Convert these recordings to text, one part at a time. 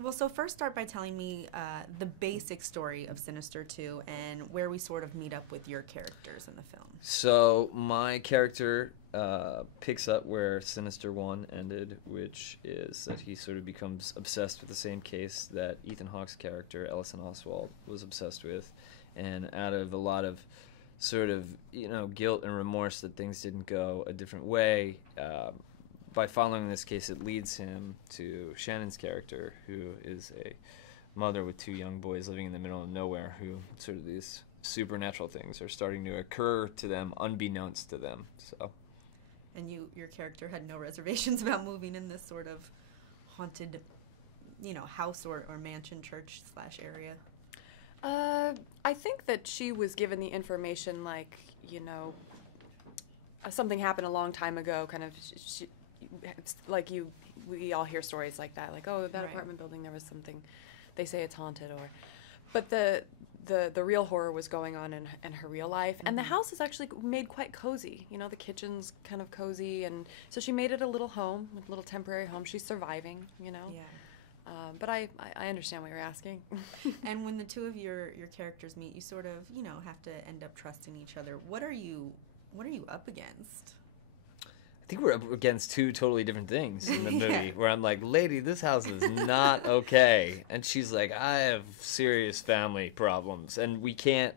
Well, so first start by telling me the basic story of Sinister 2 and where we sort of meet up with your characters in the film. So my character picks up where Sinister 1 ended, which is that he sort of becomes obsessed with the same case that Ethan Hawke's character, Ellison Oswald, was obsessed with. And out of a lot of sort of, guilt and remorse that things didn't go a different way, by following this case, it leads him to Shannyn's character, who is a mother with 2 young boys living in the middle of nowhere, who sort of these supernatural things are starting to occur to them unbeknownst to them. So, and your character had no reservations about moving in this sort of haunted, house or mansion, church / area. I think that she was given the information, like, something happened a long time ago, kind of, we all hear stories like that, like, oh, that Right. apartment building, there was something, they say it's haunted, but the real horror was going on in her real life, and the house is actually made quite cozy. The kitchen's kind of cozy, and so she made it a little home, a little temporary home. She's surviving, Yeah. But I understand what you're asking. And when the two of your characters meet, you sort of, have to end up trusting each other. What are you up against? I think we're up against 2 totally different things in the movie, where I'm like, lady, this house is not okay. And she's like, I have serious family problems. And we can't,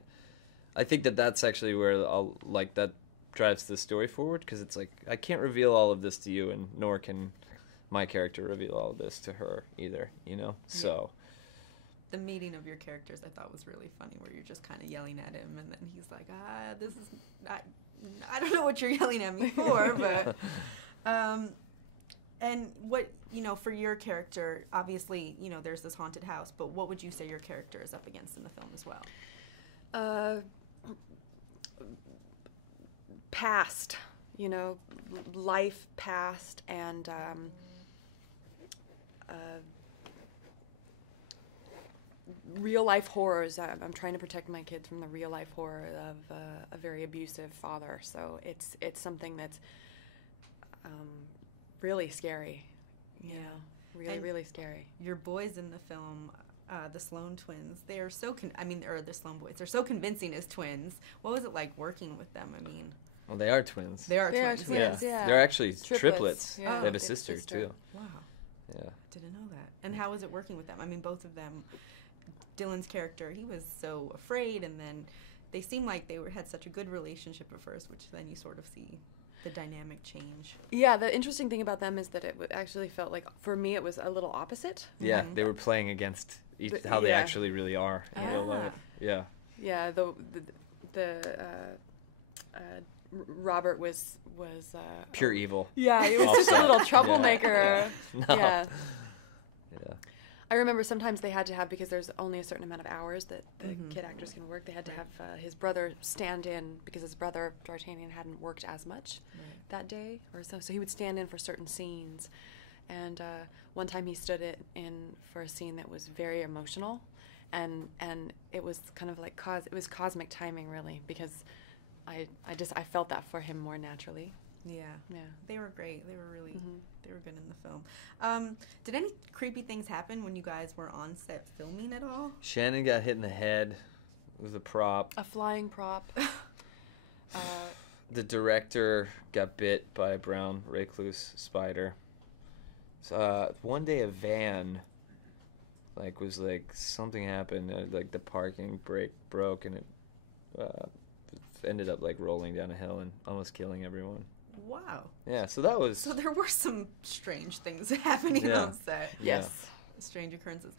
I think that's actually where that drives the story forward, because it's like, I can't reveal all of this to you, and nor can my character reveal all of this to her either, So. The meeting of your characters I thought was really funny, where you're just kind of yelling at him, and then he's like, this is not, I don't know what you're yelling at me for, but, and what, for your character, obviously, there's this haunted house, but what would you say your character is up against in the film as well? Past, life past, and real life horrors. I'm trying to protect my kids from the real life horror of a very abusive father. So it's something that's really scary. Really scary. Your boys in the film, the Sloan twins, they are so or the Sloan boys, they're so convincing as twins. What was it like working with them? Well, they are twins. They are twins. Twins, yeah. They're actually triplets. Yeah. They have a sister, too. Wow. Yeah. Didn't know that. And how was it working with them? Both of them, Dylan's character, he was so afraid, and then they seemed like they had such a good relationship at first, which then you sort of see the dynamic change. Yeah, the interesting thing about them is that it actually felt like, for me, it was a little opposite. Yeah, they were playing against how they actually really are in real life. Yeah. Yeah, Robert was pure evil. Yeah, he was just a little troublemaker. Yeah. No. Yeah. Yeah. I remember sometimes they had to have, because there's only a certain amount of hours that the kid actors can work, they had to have his brother stand in, because his brother, D'Artagnan, hadn't worked as much that day, or so he would stand in for certain scenes. And one time he stood in for a scene that was very emotional, and it was kind of like it was cosmic timing, really, because I felt that for him more naturally. Yeah. They were great. They were really they were good in the film. Did any creepy things happen when you guys were on set filming at all? Shannyn got hit in the head with a prop. A flying prop. The director got bit by a brown recluse spider. One day a van was something happened, the parking brake broke, and it ended up rolling down a hill and almost killing everyone. Wow. Yeah, so that was... So there were some strange things happening on set. Yes. Strange occurrences.